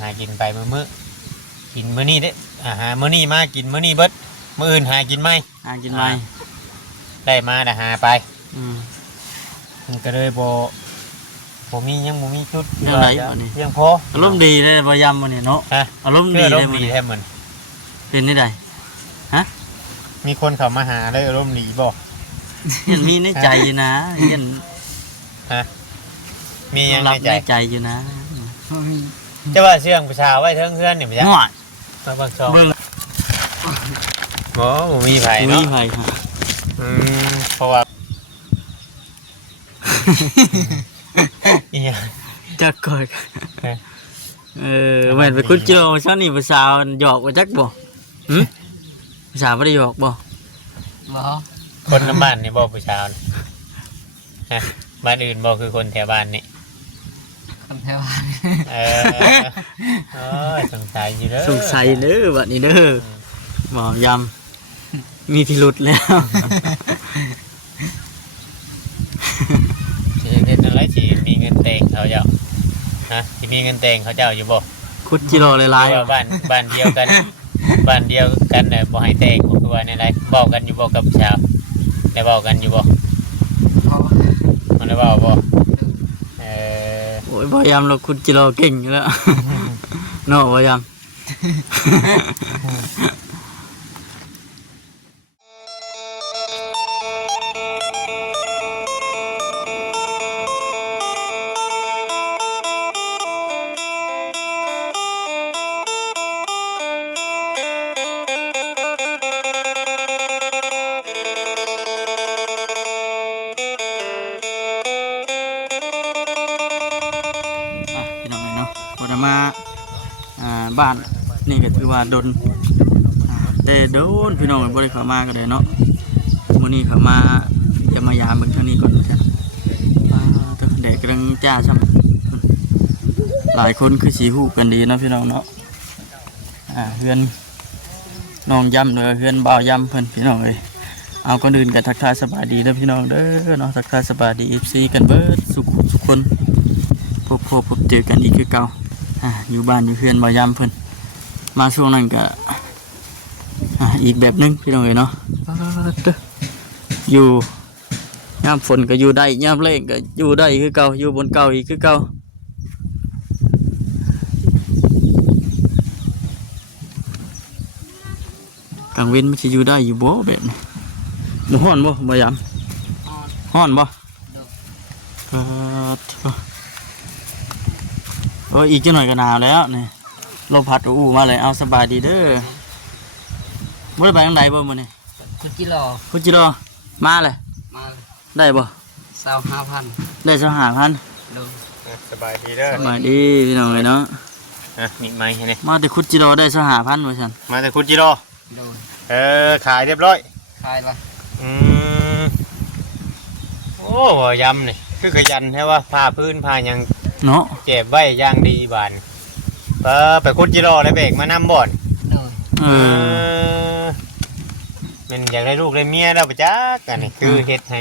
หากินไปมื้อกินมื้อนี้เด้หามื้อนี้มากินมื้อนี้เบิดมื้ออื่นหากินไหมได้มาแต่หาไปมันก็เลยบ่มียังบ่มีชุดเพียงพออารมณ์ดีเลยบ่ยำมื้อนี้เนาะอารมณ์ดีเลยมื้อนี้แท้มันเป็นได้ฮะมีคนเข้ามาหาเลยอารมณ์ดีบ่มีในใจอยู่นะเห็นฮะมียังในใจอยู่นะจะว่าเชื่องผู้ชายไว้เทิงเพื่อนนี่บ่จ๊ะมาเบิ่งซองบ่มีไผเนาะมีไผค่ะเพราะว่าเนี่ยจักก่อยแม่นไปคุดจิโร่ซั่นนี่ผู้สาวหยอกบ่จักบ่ผู้สาวบ่ได้หยอกบ่คนน้ำบ้านนี่บ่ผู้ชายฮะบ้านอื่นบ่คือคนแถวบ้านนี่คนแถวบ้านสงสัยอยู่เด้อสงสัยเด้อบัดนี้เด้อบ่ยำมีพิรุธแล้วสิเฮ็ดอะไรสิมีเงินเต็งเขาเจ้าฮะสิมีเงินเต็งเขาเจ้าอยู่บ่คุดจิโร่หลายๆบ้านเดียวกันบ้านเดียวกันน่ะบ่ให้เต็งบ่คือว่าแนวใดเว้ากันอยู่บ่กับชาวได้เว้ากันอยู่บ่มันได้เว้าบ่โอ้ยบ่ยำเราคุดจิโร่เก่งอยู่แล้วเนาะบ่ยำมาบ้านนี่ก็ถือว่าโดนได้โดนพี่น้องบริเข้ามาก็ได้เนาะมื้อนี้เข้ามาจะมายามเบิ่งเท่านี้ก่อนจ้ะเด็กกำลังจ้าซ้ำหลายคนคือสีหูกันดีนะพี่น้องเนาะเฮือนน้องย่ำเลยเฮือนบ่าวยำเพิ่นพี่น้องเลยเอาก่อนอื่นกันทักทายสบายดีนะพี่น้องเด้อเนาะทักทายสบายดี FC กันเบิดสุขคนพบเจอกันอีกคือเก่าอยู่บ้านอยู่เพื่อนมายำเพิ่นมาช่วงนั้นก็อีกแบบนึงพี่น้องเอ๋ยเนาะอยู่ยามฝนก็อยู่ได้ยามแล้งก็อยู่ได้คือเก่าอยู่บนเก่าอีกคือเก่ากลางเว้นมันจะอยู่ได้อยู่บ่แบบนี้บ่ฮ้อนบ่มายำฮ้อนบ่อีกจังหน่อยก็หนาวแล้วนี่ลมพัดอู้มาเลยเอาสบายดีเด้อบ่ได้ไปทางใดบ่มื้อนี้คุดจิโร่มาเลยได้บ่25,000ได้25,000สบายดีเด้อสบายดีพี่น้องเอ้ยเนาะมีไม้ให้นี่มาแต่คุดจิโร่ได้25,000ว่าซั่นมาแต่คุดจิโร่ขายเรียบร้อยขายละโอ้ยำนี่คือขยันแท้ว่าผ้าพื้นผ้ายังเนาะเจ็บไว้ย่างดีบานไปคุดจิโร่เลยเบรกมานำบ่อนมันอยากได้ลูกได้เมียแล้วปะจ๊ะกันนี่คือเฮ็ดให้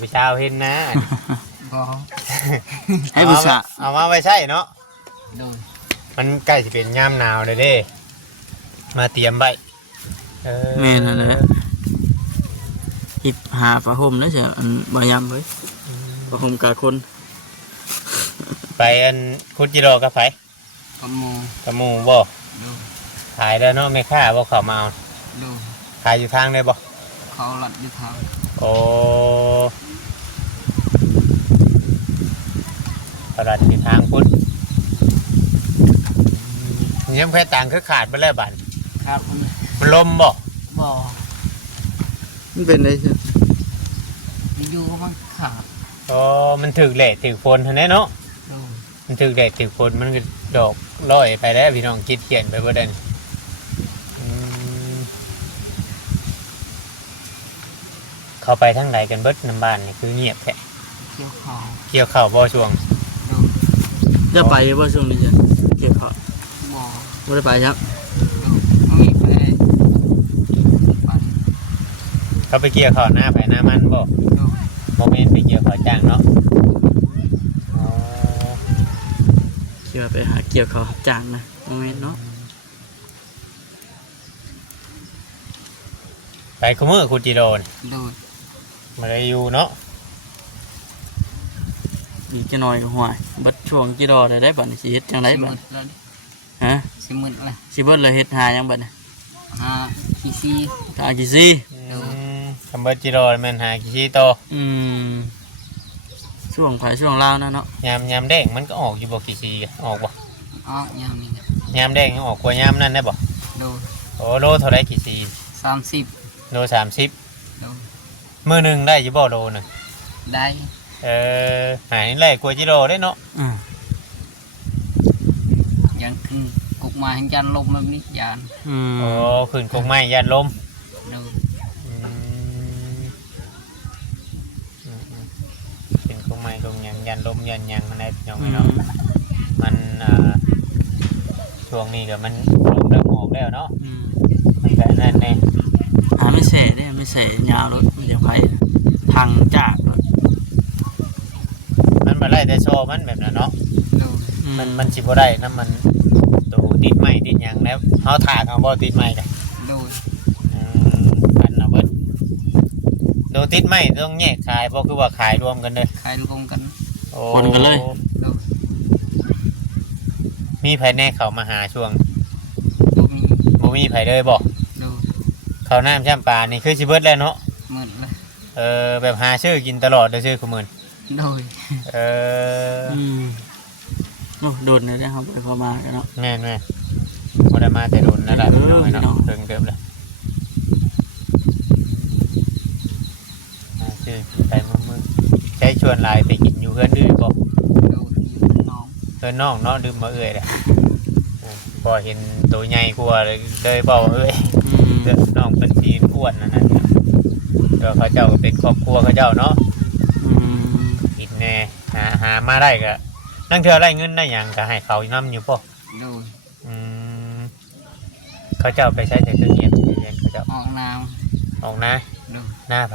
ผู้ชาวเฮ็ดนะให้ผู้ชายเอามาไว้ใช่เนาะมันใกล้จะเป็นยามหนาวเลยเด้มาเตรียมไว้แม่นั่นแหละอิบหาผ้าห่มนะเสียบ่ยำเว้ยผ้าห่มกะคนไปคุดจิโร่กับไผกับหมูบ่ขายแล้วเนาะไม่ค่าบ่เขามาเอาขายอยู่ทางได้บ่เขาหลัดอยู่ทางโอ้หลัดอยู่ทางพุทธยังแค่ต่างคือขาดไปแล้วบัดครับมันลมบ่มันเป็นไรใช่อยู่มันขาดมันถึกแหละถึกฝนเท่านั้นเนาะมันถึกแดดถึกฝนมันก็ดอกลอยไปแล้วพี่น้องคิดเขียนไปบ่ได้เข้าไปทางไหนกันเบิดน้ำบ้านนี่คือเงียบแท้เกี่ยวข้าวบ่ช่วงจะไปบ่ช่วงนี้จ้ะเกี่ยวข้าวบ่ได้ไปครับเขาไปเกี่ยวข้าวหน้าไปหน้ามันบ่โมเมนต์ไปเกี่ยวข้าวจ้างเนาะ คิดว่าไปหาเกี่ยวเขารับจ้างนะโมเมนต์เนาะ ไปคุมือคุณจิโร่นี่ โดย มาได้อยู่เนาะ อีกจะน้อยก็ห่วยบัดช่วงกี่ดอได้บัดนี้สิเฮ็ดจังได สิ บั มื ด ดแล้วดิ ฮะ สิมืดเลย สิเบิดเลยเฮ็ดหายังบัดนี้ หาขี้ซี ตากี่ซี่ คำเบิร์จิโร่แม่นหากี่ชีโต ช่วงไผช่วงลาวนะเนาะ ยามแดงมันก็ออกอยู่บ่กี่ชีกะออกบ่ อ๋อยามนี้ครับ ยามแดงยังออกกว่ายามนั่นได้บ่ โดย โอ้โลเท่าไรกี่ชี 30 โล30 โดย มื้อหนึงได้อยู่บ่โลหนึง ได้ หายแรกกว่าจิโร่ได้เนาะ ยังขึ้นกุกมาให้ยันลมแบบนี้ยาน โอ้ขึ้นกงไม้ยันลม โดย ขึ้นกงไม้กงหยังยันลมยันหยังมันได้ยังไงเนาะมันช่วงนี้ก็มันลมเริ่มออกแล้วเนาะมันก็นั่นแน่ หาไม่เสได้ไม่เสยาวรถเดี๋ยวไผพังจาก มันมาไล่แต่โชว์มันแบบนั้นเนาะ โดย มันสิบ่ได้น้ำมันตูติดไม้ติดหยังแล้วเขาถากเอาบ่ติดไม้กัน โดย อันเอาเบิดโดติดไม้ต้องแยกขายบ่คือว่าขายรวมกันเลย ใครรวมกัน โอ้ คนกันเลย โดย มีไผแน่เขามาหาช่วง ตัวมี บ่มีไผเลยบ่ โดย เขาวน้ำช่ำปลานี่คือสิเบิดแล้วเนาะ มืดเลย แบบหาชื่อกินตลอดเด้อชื่อคุมื้อ โดย โอ้โดดเลยนะครับไปพอมากันเนาะ แม่นแม่บ่ได้มาแต่โดนนั่นแหละพี่น้อยเนาะ พี่น้อง เพิ่งเติบเลยชื่อไปมื้อใช้ชวนหลายไปกินอยู่เพื่อนอื่นบ่ โดยอยู่น้อง เพื่อนน้องเนาะดื่มมาเอ้ยแหละพอเห็นตัวใหญ่กว่าเลยบอกว่าเอ้ยน้องเป็นสีอ้วนนั่นน่ะเดี๋ยวเขาเจ้าก็เป็นครอบครัวเขาเจ้าเนาะกินแน่หามาได้ก็นั่งเธอได้เงินได้หยังก็ให้เขานำอยู่ป่ะ โดย เขาเจ้าไปใช้แต่เครื่องเย็นเขาเจ้า ออกน้ ออกนะ ำโดย หน้าไผ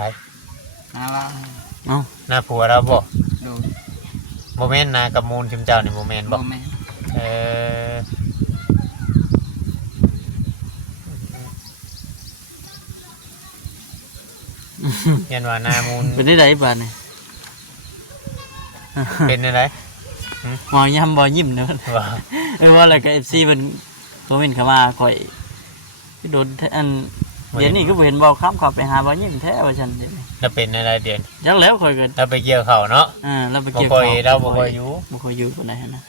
น้าลาย หน้าผัวเราบ่ โดย โมเมนต์นากับมูลชิมเจ้านี่โมเมนต์ บ่ บ่ แม่ ยันว่านามูล เป็นได้ไรบ้านนี่ เป็นอะไร หมอยำบ่ยิ้มเนาะ ว่า ว่าอะไรกับ FC มันบ่เป็นเข้ามาข่อยโดนอันเดี๋ยวนี้ก็เห็นบ่ค้ำเข้าไปหาบ่ยิ้มแท้ว่าซั่นเดี๋ยวนี้ เราเป็นอะไรเดือน จักแล้วข่อยก็ เราไปเกี่ยวเขาเนาะ เราไป บ่ เกี่ยว ค่อย ข้ว เราบ่ค่อยอยู่ บ่ค่อยอยู่ปานใดหั่นนะ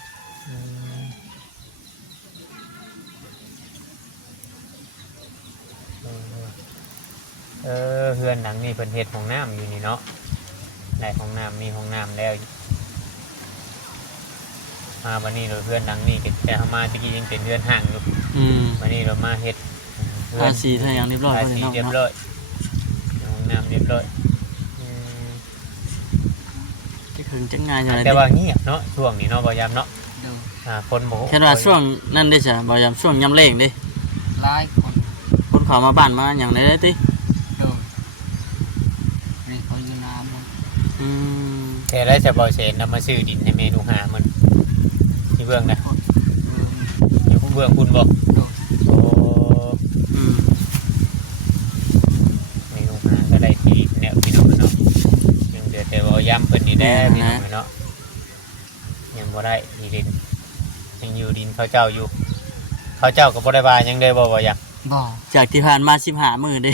เพื่อนหลังนี่เพิ่นเฮ็ดห้องน้ำอยู่นี่เนาะได้ห้องน้ำมีห้องน้ำแล้วมาวันนี้เราเพื่อนหลังนี่ก็แต่เฮามาตะกี้ยังเป็นเพื่อนห่างอยู่วันนี้เรามาเฮ็ด ภาษีถ้าอย่างเรียบร้อย ภา เลย ษี เนาะ เรียบร้อยห้องน้ำเรียบร้อย จะถึงจังงานอยู่ แต่ว่าเงียบเนาะช่วงนี้เนาะบ่ยามเนาะ โดย คนบ่ แค่ว่าช่วงนั้นได้จ้ะบ่ยามช่วงยามแลงเด้ หลายคน คนเข้ามาบ้านมาหยังได้เด้ติ โดยนี่เขาอยู่น้ำมัน แต่ได้จะบ่เสนนำมาซื้อดินให้เมนูหามันที่เบื้องนะอยู่เบื้องคุณบ่ โดย โอ้เมนูหาก็ได้ที่แนวพี่น้องเนาะยังเดือดแต่บ่ย้ำเพิ่นนี่แด้พี่น้องเนาะยังบ่ได้ที่ดินยังอยู่ดินเขาเจ้าอยู่เขาเจ้าก็บ่ได้ว่าหยังได้บ่ยัง บ่ จากที่ผ่านมา15มื้อเด้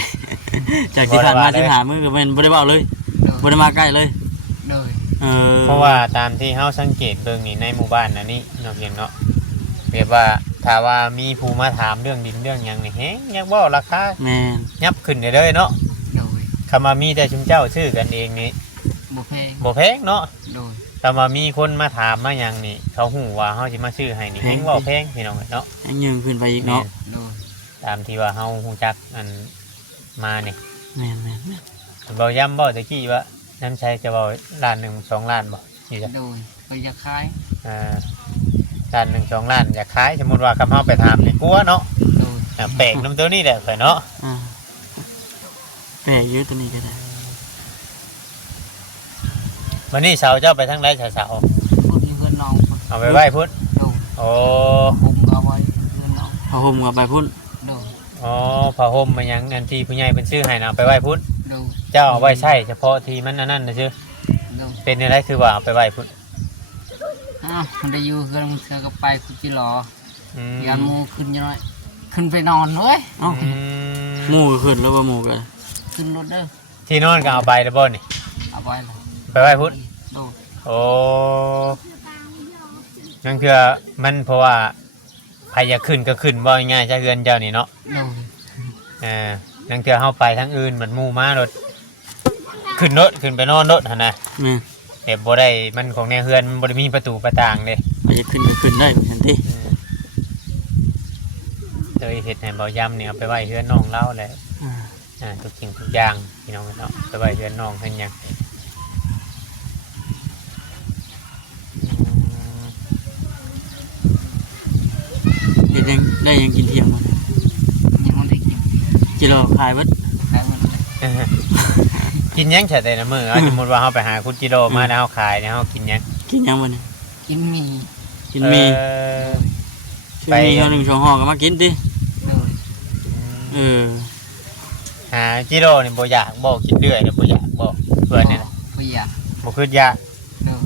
จากที่ผ่านมา15มื้อก็แม่นบ่ได้เว้าเลย โดย บ่ได้มาใกล้เลย โดย เพราะว่าตามที่เฮาสังเกตเบิ่งนี่ในหมู่บ้านอันนี้เนาะเพียงเนาะแบบว่าถ้าว่ามีผู้มาถามเรื่องดินเรื่องหยังนี่แฮงอยากเว้าราคา แม่น ยับขึ้นได้เลยเนาะ โดย คำว่ามีแต่ชุมเจ้าชื่อกันเองนี่ บ่แพง บ่แพงเนาะ โดย คำว่ามีคนมาถามมาหยังนี่เขาหูว่าเฮาสิมาชื่อให้นี่แฮงเว้าแพงพี่น้องเนาะ ยังยืนขึ้นไปอีกเนาะ โดย ตามที่ว่าเฮาฮู้จักอันมานี่ แม่นแม่น เว้าย้ำบ่ตะกี้ว่าน้ำใช้จะเว้าล้าน1 2ล้านบ่นี่จ้ะ โดยไปจะขาย ล้าน1 2ล้านอยากขายสมมุติว่าคำเฮาไปถามนี่กลัวเนาะ โดย แปลกน้ำตัวนี้แหละข่อยเนาะ แปลกอยู่ตัวนี้ก็ได้ วันนี้เสาเจ้าไปทางใดเสา พูดอยู่เพื่อนน้องคน เอาไปไหว้พุทธ โดย โอ้ ผมเอาไว้เงินเอา ผ้าห่มก็ไปพุ่น โดย อ๋อผ้าห่มมันยังอันที่ผู้ใหญ่เป็นชื่อให้นะเอาไปไว้พุ่น โดย เจ้าเอาไว้ใช่เฉพาะที่มันอันนั้นนะชื่อ โดย เป็นอะไรคือว่าเอาไปไว้พุ่น มันได้อยู่เพื่อนเสือก็ไปคุณจิรอ อืม ยานมูขึ้นยังไงขึ้นไปนอนเว้ย เอ้า อืม หมู่ก็ขึ้นแล้วว่าหมู่ก็ ขึ้นรถเด้อ ที่นอนก็เอาไปแล้วบ่นี่ เอาไว้เลย ไปไว้พุ่น โดย โอ้นั่นคือมันเพราะว่าใครอยากขึ้นก็ขึ้นบ่ง่ายๆจะเฮือนเจ้านี่เนาะ โดย นั่นคือเฮาไปทั้งอื่นเหมือนหมู่มารถขึ้นรถขึ้นไปนอนรถหั่นนะ แม่น แต่บ่ได้มันของในเฮือนมันบ่ได้มีประตูประต่างเด้ ไปจะขึ้นก็ขึ้นได้เหมือนกันติ เคยเฮ็ดให้เบาย่ำเนี่ยเอาไปไว้เฮือนน้องเล่าแหละ ทุกสิ่งทุกอย่างพี่น้องเนาะไปไว้เฮือนน้องเพิ่นหยัง เฮ็ดยังได้ยังกินเที่ยงบ่ ยังไม่ได้กิน จิรอขายเบิด ใครมันเลย กินหยังใช่แต่ละมื้อเอาสมมุติว่าเฮาไปหาคุณจิโร่มาแล้วเฮาขายเนี่ยเฮากินหยัง กินยังบ่นี่ กินหมี กินมี ไป ไปเอา1 2ห่อก็มากินติ โดย เออ หาจิโร่นี่บ่อยากบ่กินเรื่อยเด้อบ่อยากบ่เพื่อนนี่นะ ไม่อยาก บ่คืออยาก โดย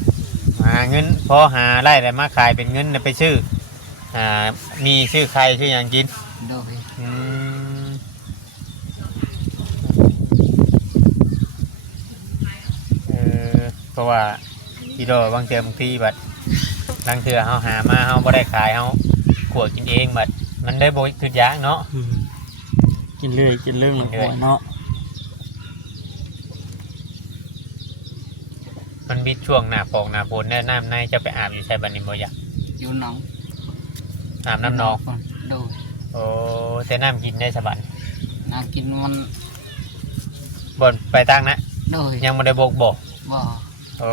หาเงินพอหาไล่ได้มาขายเป็นเงินน่ะไปซื้อมีซื้อใครซื้อหยังกิน โดย อืมเพราะว่าจิโร่บางเทื่อบางทีบัดบางเทื่อเฮาหามาเฮาบ่ได้ขายเฮาขัวกินเองบัดมันได้บ่คืออยากเนาะ อืมกินเรื่อยกินเรื่องหลงหัวเนาะ มันมีช่วงหน้าฝนหน้าฝนแน่น้ำในจะไปอาบอยู่ใช่บัดนี้บ่อยาก อยู่หนอง อาบน้ำนอง โดย โอ้แต่น้ำกินได้สบาย น้ำกินมัน บ่ไปตั้งนะ โดย ยังบ่ได้บอกบ่ บ่ โอ้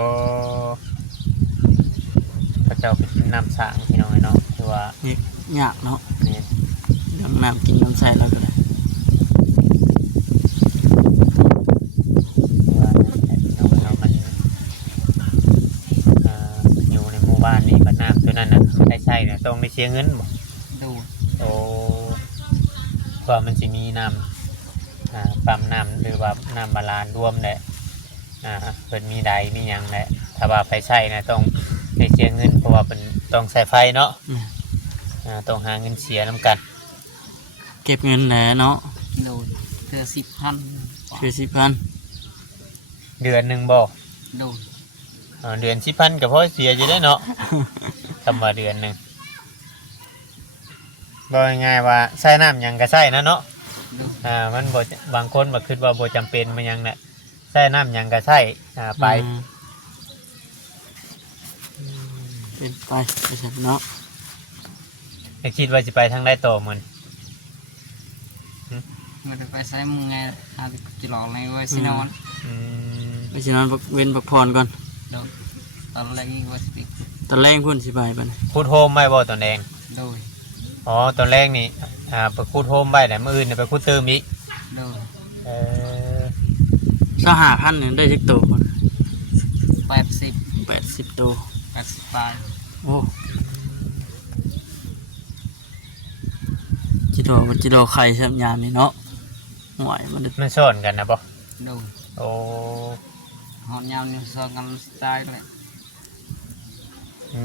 พระเจ้าไปกินน้ำสางพี่น้องเนาะคือว่า นี่ยากเนาะ นี่ เรื่องน้ำกินน้ำใส่แล้วก็ได้ คือว่าพี่น้องเนาะมันอยู่ในหมู่บ้านนี่บัดน้ำตัวนั้นน่ะได้ใช้เนี่ยต้องได้เสียเงินบ่ โดย โอ้เพราะมันสิมีน้ำปั๊มน้ำหรือว่าน้ำบาลานซ์รวมแหละเพิ่นมีใดมีหยังแหละถ้าว่าไปใช้นะต้องได้เสียเงินเพราะว่าเป็นต้องใช้ไฟเนาะต้องหาเงินเสียน้ำกัน เก็บเงินแหน่เนาะ โดยเธอ10,000 คือ10,000 เดือนหนึ่งบ่ โดย เดือน10,000ก็พอเสียอยู่ได้เนาะ ทำมาเดือนหนึ่งบ่ง่ายๆว่าใช้น้ำหยังก็ใช้นะเนาะ โดย มันบ่บางคนบ่คิดว่าบ่จำเป็นมันหยังแหละใช้น้ำหยังก็ใช้ไป เป็นไปไปเสร็จเนาะ ก็คิดว่าสิไปทางใดต่อมัน มันจะไปใช้มึงไงอาจจะหลอกในไว้สินอน อืม ไปสินอนเว้นพักผ่อนก่อน โดยตอนแรกนี่ว่าสติก ตอนแรกพุ่นสิไปบัดนี้ คูดโฮมไว้บ่ตอนแดง โดย อ๋อตอนแรกนี่ไปคูดโฮมไว้แต่มื้ออื่นน่ะไปคูดเติมอีก โดย เออ 25,000นี่ได้จักโตบ่ 80 80โต 80ปลาย โอ้จิโดไข่ซ้ํยามนี่เนาะห่วยมัน มันซ่อนกันนะบ่ โดย โอ้ หอนยาวนี่ซ้อนกันสไตล์เลย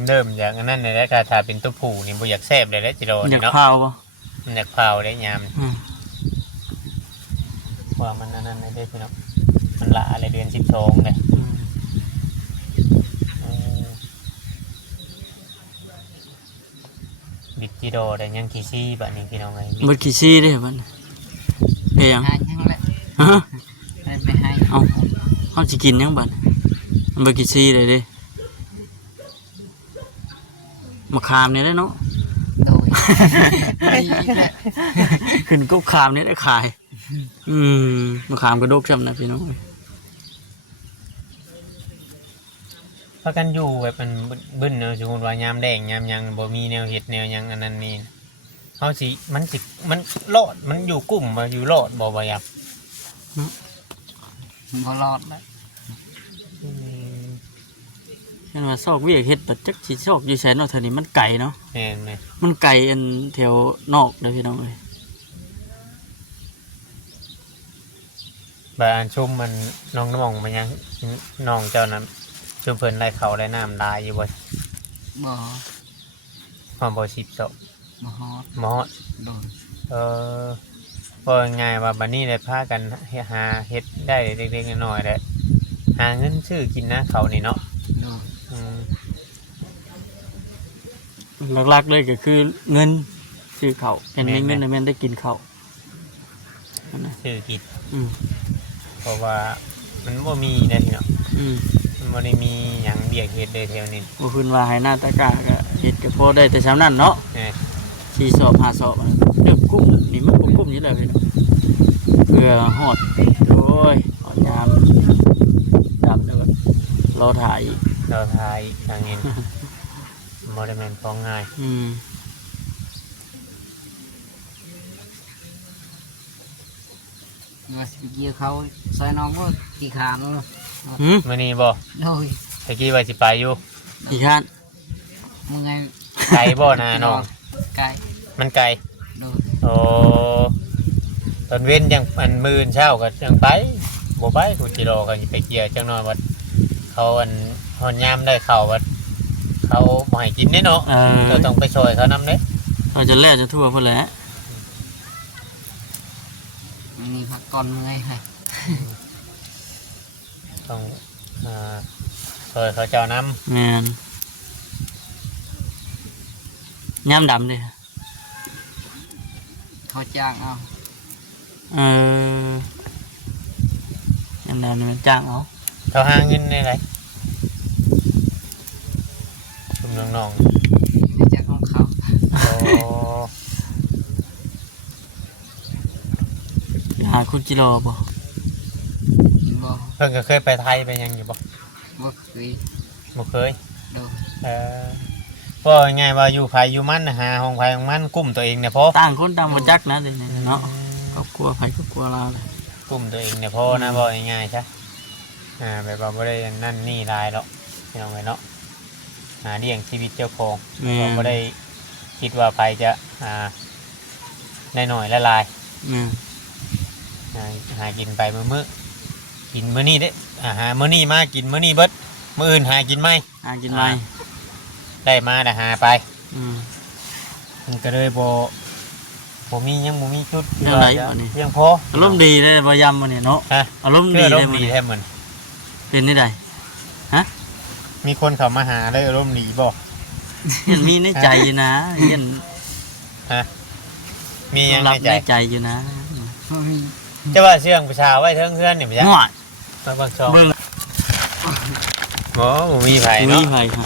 เริ่มจากอันนั้นเลยแล้วถ้าเป็นตัวผู้นี่บ่อยากแซ่บเลยแหละจิโร่ อยา นี่ ก เนาะ พาวบ่ มันอยากเผาได้ยาม อืม ว่ามันอันนั้นได้พี่น้องมันละอะไรเดือน12เลย อืม บิดจิโร่ได้ยังกี่ซี่บัดนี้พี่น้องไง เบิดขี้ซี่เด้บัดนี้เฮ็ดหยัง ให้ยังแหละ ฮะ ให้ไปให้ เฮาสิกินหยังบัดมันเบิดขี้ซี่ได้เด้มะขามนี่ได้เนาะ โดยดีแหละ ขึ้นกบขามนี่ได้ขาย มะขามกระดกซ้ำนะพี่น้อง พากันอยู่แบบมันบึ้นเนาะสมมุติว่ายามแดงยามหยังบ่มีแนวเฮ็ดแนวหยังอันนั้นนี่เฮาสิมันรอดมันอยู่กลุ่มมาอยู่รอดบ่บ่ยับ บ่รอดแล้ว เห็นว่าซอกเวียกเฮ็ดบัดจักสิซอกอยู่ไสเนาะเท่านี้มันไกลเนาะ แม่นไหม มันไกลอันแถวนอกเด้อพี่น้องเอ้ย บานชุ่มมันน้องน้ำมองมันยังน้องเจ้านั้นชุ่มเพิ่นไล่เขาไล่น้ำลายอยู่บ่ บ่ ความบ่สิบศพ บ่ฮอด หมอ โดน ว่าง่ายว่าบัดนี้ได้พากันหาเฮ็ดได้เล็กๆน้อยๆได้หาเงินซื้อกินนะเขานี่เนาะ โดน อืม หลักๆเลยก็คือเงินซื้อข้าวเห็นมีเงินแม่นได้กินข้าวนั่นน่ะ ซื้อกิน อืม เพราะว่ามันบ่มีนะพี่เนาะ อืม มันบ่ได้มีหยังเบียกเฮ็ดเลยแถวนี้ บ่เพิ่นว่าให้หน้าตะกร้าก็เฮ็ดก็พอได้แต่ซ้ำนั้นเนาะ แหม่ 4สอบ5สอบเดือกกุ้มนี่มันบ่กุ้มอยู่แล้วพี่น้องเพื่อฮอดโอ้ยฮอดยามดำแล้วก็รอถ่ายอีก เราทายทางนี้ บ่ได้แม่นของง่าย อืม ว่าสิไปเกี่ยวเขาซอยน้องบ่กี่ขานเนาะ หืม มื้อนี้บ่ โดย ตะกี้ว่าสิไปอยู่ อีกคัน มึงไง ไกลบ่นาน้อง ไกล มันไกล โดย โอ้ตอนเว้นยังอันมื้อเช้าก็ยังไปบ่ไปกูสิรอกันไปเกี่ยวจังน้อยว่าเขาอันฮอนยามได้เข้าว่าเขาบ่ให้กินเด้เนาะเราต้องไปช่วยเขานำเด้ เราจะแล่จะทั่วเพิ่นแหละ มึงนี่พักก่อนมึงไงให้ ต้องช่วยเขาเจ้านำ แม่นยามดำเด้ เขาจ้างเอา ยามดำนี่มันจ้างเอา เขาหาเงินได้ไรชุมน้อง ไปจากของเขา ๆโอ้ หาคุณจิโร่บ่ บ่ เพิ่นก็เคยไปไทยไปยังอยู่บ่ บ่เคย บ่เคย โดน ว่าง่ายว่าอยู่ไผอยู่มันน่ะหาห้องไผของมันกุ้มตัวเองเนี่ยพอ ต่างคนต่างบ่จักนะเดี๋ยวนี้เนาะครอบครัวไผครอบครัวเราเลย กุ้มตัวเองเนี่ยพอนะบ่ง่ายๆใช่แบบว่าบ่ได้นั่นนี่หลายหรอกพี่น้องเอ้ยเนาะหาเลี้ยงชีวิตเจ้าของ แม่ บ่ได้คิดว่าไผจะได้หน่อยละลาย แม่ หากินไปมื้อกินมื้อนี้เด้หามื้อนี้มากินมื้อนี้เบิดมื้ออื่นหากินไหม หากินไหม ได้มาแต่หาไป อืม มันก็เลยบ่มียังบ่มีชุด แนวไหนบ่นี่ เพียงพอ อารมณ์ดีเลยบ่ยำมื้อนี้เนาะ ฮะ อารมณ์ เพื่ ดี อ เล ร่ ย ม มื้อ ดี นี้ แท้เหมือน เป็นได้ใด มีคนเข้ามาหาเลยร่มดีบ่ เห็นมีในใจอยู่นะเห็น มียัง รับ ในใจ ในใจอยู่นะ บ่มี จะว่าเชื่องประชาไว้เทิงเพื่อนนี่บ่จ๊ะ ง่วย มาบางช่อง เบิ่ง บ่มีไผ มี เนาะ ไผค่ะ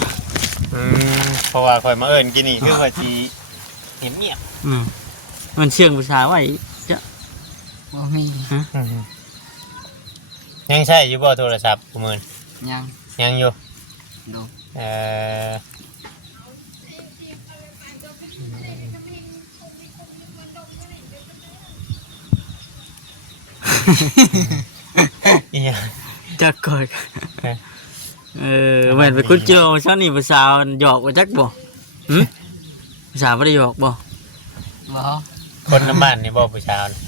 เพราะว่าข่อยมาเอิ้นกินนี่คือว่าสิเงียบ อืมมันเชื่องผู้ชายไว้จะ บ่มี ๆยังใช้อยู่บ่โทรศัพท์กูมื้อ ยัง ยังอยู่ โดน เอ่ออีหยัง จักก่อย ฮะ แม่นไปคุณโจช่างนี่ผู้สาวหยอกว่าจักบ่หึผู้สาวบ่ได้หยอกบ่ บ่ คนน้ำบ้านนี่บ่ผู้ชาวนี่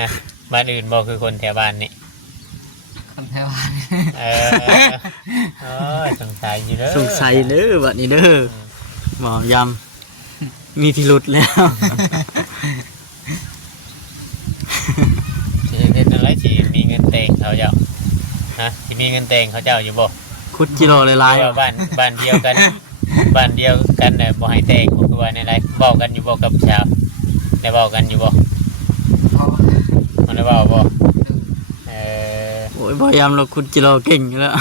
ฮะบ้านอื่นบ่คือคนแถวบ้านนี่ คนแถวบ้าน เออโอ้ยสงสัยอยู่เด้อ สงสัยเด้อบัดนี้เด้อบ่ยำมีพิรุธแล้ว สิเฮ็ดอะไรสิมีเงินแต่งเขาเจ้าฮะสิมีเงินแต่งเขาเจ้าอยู่บ่ คุดจิโร่หลาย หรือว่าบ้านเดียวกัน บ้านเดียวกันน่ะบ่ให้แต่งบ่คือว่าในไรเว้ากันอยู่บ่กับผู้ชาวได้เว้ากันอยู่บ่ เขา มันได้เว้าบ่เออ ๆโอ้ยบ่ยำเราคุดจิโร่เก่งอยู่แล้ว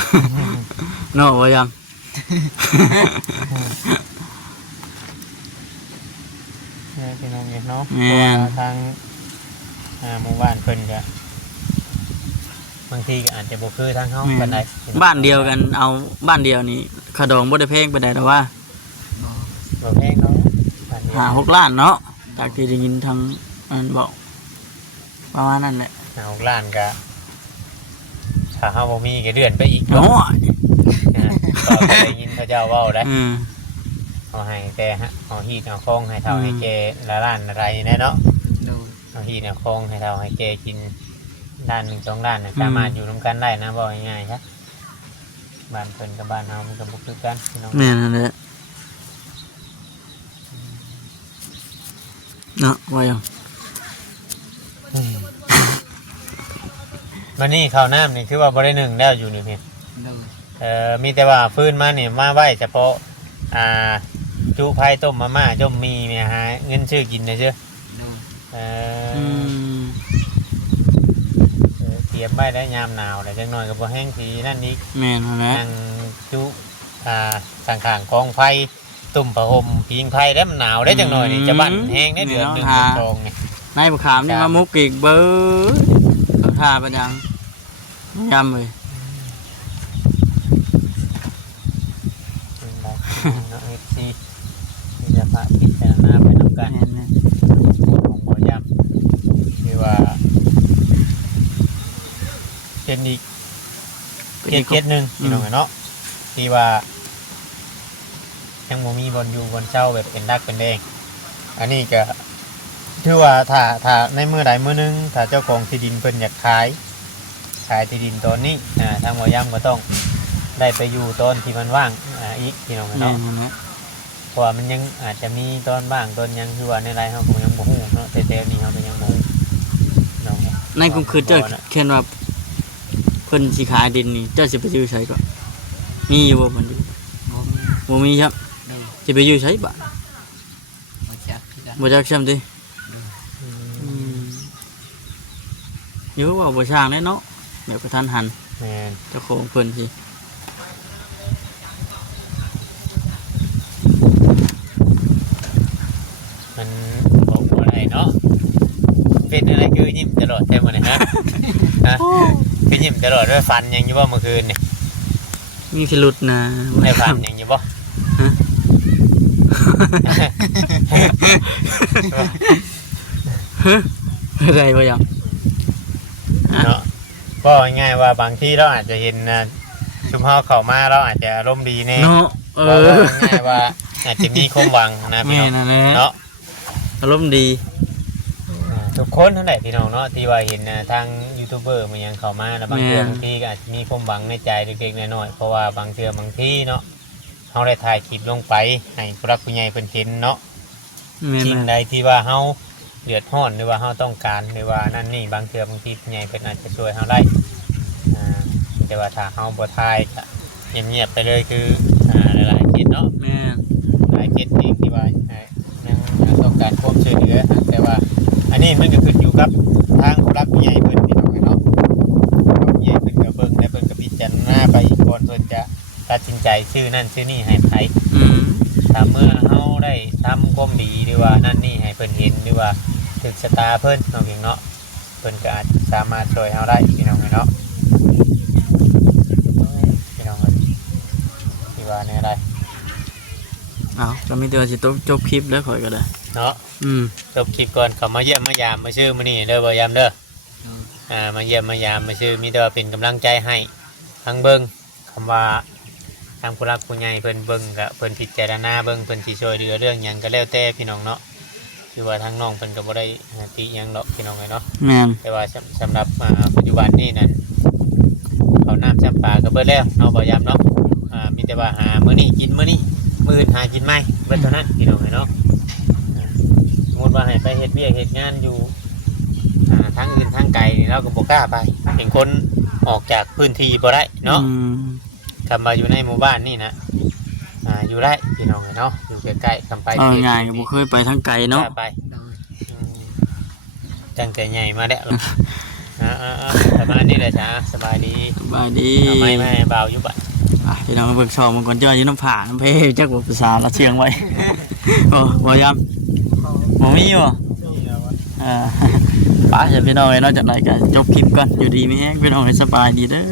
เนาะบ่ยำ เป็นยังไงเนาะ แม่ เพราะว่าทางหมู่บ้านเพิ่นก็บางทีก็อาจจะบ่คือทางเฮาปานใด บ้านเดียวกันเอาบ้านเดียวนี้ขะดองบ่ได้แพงปานใดแต่ว่า บ่ บ่แพงเนาะบ้านเดียว 5-6 ล้านเนาะจากที่ได้ยินทางอันบอกประมาณนั้นแหละ 6 ล้านก็ถ้าเฮาบ่มีก็เดือนไปอีก โอ้ เนาะ ย ก็ได้ยินเขาเจ้าเว้าได้ อืม เอาให้แกฮะเอาฮีดเอาคองให้เท่าให้แกละล้านอะไรแน่เนาะ โดย เอาฮีดเอาคองให้เท่าให้แกกินด้านหนึ่งสองด้านน่ะสามารถอยู่ร่วมกันได้นะบอกง่ายๆครับบ้านเพิ่นกับบ้านเฮามันก็บ่คือกันพี่น้อง แม่นั่นแหละเนาะว่ายัง มันนี่ข้าวน้ำนี่คือว่าบ่ได้หนึ่งแล้วอยู่นี่เพียง โดย มีแต่ว่าฟื้นมาเนี่ยมาไว้เฉพาะจุไผ่ต้มมาม่าต้มมีเนี่ยหาเงินซื้อกินนะเชื่อ โดย ม เตรียมไว้ได้ยามหนาวแต่จังหน่อยก็บ่แห้งสีนั่นอีก แม่นั่นแหละ นั่งจุข้างๆกองไฟตุ่มผ้าห่มพิงไผ่แล้วมันหนาวได้จังหน่อยนี่จะบั่นแห้งได้เดือนหนึ่งเดือนสองนี่ นายบุขามนี่มามุกอีกเบอร์เอาท่าไปยังยำเลย เป็นไรเนาะ FC ที่จะพาพิจารณาไปนำกัน แม่ พูดของบ่อยำคือว่าเป็นอีก เคสหนึ่งพี่น้องเนาะที่ว่ายังบ่มีบอลอยู่บอลเช่าแบบเป็นดักเป็นแดงอันนี้ก็ถือว่าถ้าในมือใดมือหนึงถ้าเจ้าของที่ดินเพิ่นอยากขายที่ดินตอนนี้ทางบ่ย่ำก็ต้องได้ไปอยู่ตอนที่มันว่างอีกพี่น้อง แม่ เนาะ นั่นแหละ เพราะว่ามันยังอาจจะมีตอนบ้างตอนยังคือว่าในไรเขาก็ยังบ่ฮู้เนาะแต่นี้เขาก็ยังบ่ฮู้เนาะ ในกลุ่มคือเจ้าเขียนว่าเพิ่นสิขายดินนี่เจ้าสิไปอยู่ไสก็มีอยู่บ่มันอยู่ บ่มีบ่มีครับ โดย สิไปอยู่ไสบ่ บ่จักคือกัน บ่จักซ้ำติ อืม อืมอยู่ว่าบ่ช่างแน่เนาะแบบกระทันหัน แม่น เจ้าของเพิ่นสิ มันบอกว่าอะไรเนาะเป็นอะไรคือยิ้มตลอดใช่ไหมเนี่ยฮะคือยิ้มตลอดด้วยฟันยังอยู่บ่เมื่อคืนเนี่ย มีพิรุษนะ ได้ฟันยังอยู่บ่ อะไรบ่ยัง เนาะก็ง่ายๆว่าบางที่เราอาจจะเห็นชุมเฮาเข้ามาเราอาจจะอารมณ์ดีแน่ เนาะง่ายๆว่าอาจจะมีความหวังนะพี่ แม่ น้อง นั่นแหละ เนาะ อารมณ์ดี ทุกคนทั้งหลายพี่น้องเนาะที่ว่าเห็นทางยูทูบเบอร์มันยังเข้ามาแล้วบางเทื่อบางทีก็อาจจะมีความหวังในใจเล็กๆน้อยๆเพราะว่าบางเทื่อบางที่เนาะเฮาได้ถ่ายคลิปลงไปให้ผู้รักผู้ใหญ่เพิ่นเห็นเนาะ แม่น สิ่ง นะ ใดที่ว่าเฮาเดือดร้อนหรือว่าเฮาต้องการหรือว่านั่นนี่บางเทื่อบางทีผู้ใหญ่เพิ่นอาจจะช่วยเฮาได้แต่ว่าถ้าเฮาบ่ถ่ายก็เงียบๆไปเลยคือหลายๆเคสเนาะ แม่น หลายเคสเองที่ว่ายังต้องการความช่วยเหลือแต่ว่าอันนี้มันก็ขึ้นอยู่กับทางผู้รักผู้ใหญ่เพิ่นพี่น้องเนาะผู้ใหญ่เพิ่นก็เบิ่งและเพิ่นก็พิจารณาไปก่อนเพิ่นจะตัดสินใจชื่อนั่นชื่อนี่ให้ไผ อืม ถ้าเมื่อเฮาได้ทำความดีหรือว่านั่นนี่ให้เพิ่นเห็นหรือว่าถึกชะตาเพิ่นน้องพี่เนาะเพิ่นก็อาจสามารถช่วยเฮาได้พี่น้องเนาะพี่น้องที่ว่าเนี่ยอะไร เอาก็มีแต่ว่าสิจบคลิปแล้วข่อยก็ได้ เนาะ อืม จบคลิปก่อนเขามาเยี่ยมมายามมาชื่อมื้อนี้เด้อบ่ยามเด้อ โดย มาเยี่ยมมายามมาชื่อมีแต่ว่าเป็นกำลังใจให้ทั้งเบิ่งคำว่าทางผู้รักผู้ใหญ่เพิ่นเบิ่งก็เพิ่นพิจารณาเบิ่งเพิ่นสิช่วยเหลือเรื่องหยังก็แล้วแต่พี่น้องเนาะคือว่าทางน้องเพิ่นก็บ่ได้ติหยังหรอกพี่น้องเนาะ แม่น แต่ว่าสำหรับปัจจุบันนี่นั่นเขาน้ำจำปาก็เบิดแล้วเนาะบ่ยามเนาะมีแต่ว่าหามื้อนี้กินมื้อนี้มื้ออื่นหากินใหม่เบิดเท่านั้นพี่น้องเนาะสมมุติว่าให้ไปเฮ็ดเวียกเฮ็ดงานอยู่ทางอื่นทางไกลนี่เราก็บ่กล้าไปเป็นคนออกจากพื้นที่บ่ได้เนาะ อืม คำว่าอยู่ในหมู่บ้านนี่นะอยู่ได้พี่น้องเนาะอยู่ใกล้ๆคำไป เอาง่ายๆก็บ่เคยไปทางไกลเนาะ ไป โดย จังแต่ใหญ่มาแล้วประมาณนี้เลยจ้าสบายดี สบายดี ไม่เบาอยู่บ้าน อ่ะพี่น้องมาเบิ่งช่องมันก่อนเจ้าอยู่น้ำผาน้ำเพจักว่าภาษาละเชียงไว้ โอ้บ่ยำบ่มีบ่ป้าจะพี่น้องเนาะจากไหนกันจบคลิปก่อนอยู่ดีไม่แห้งพี่น้องให้สบายดีเด้อ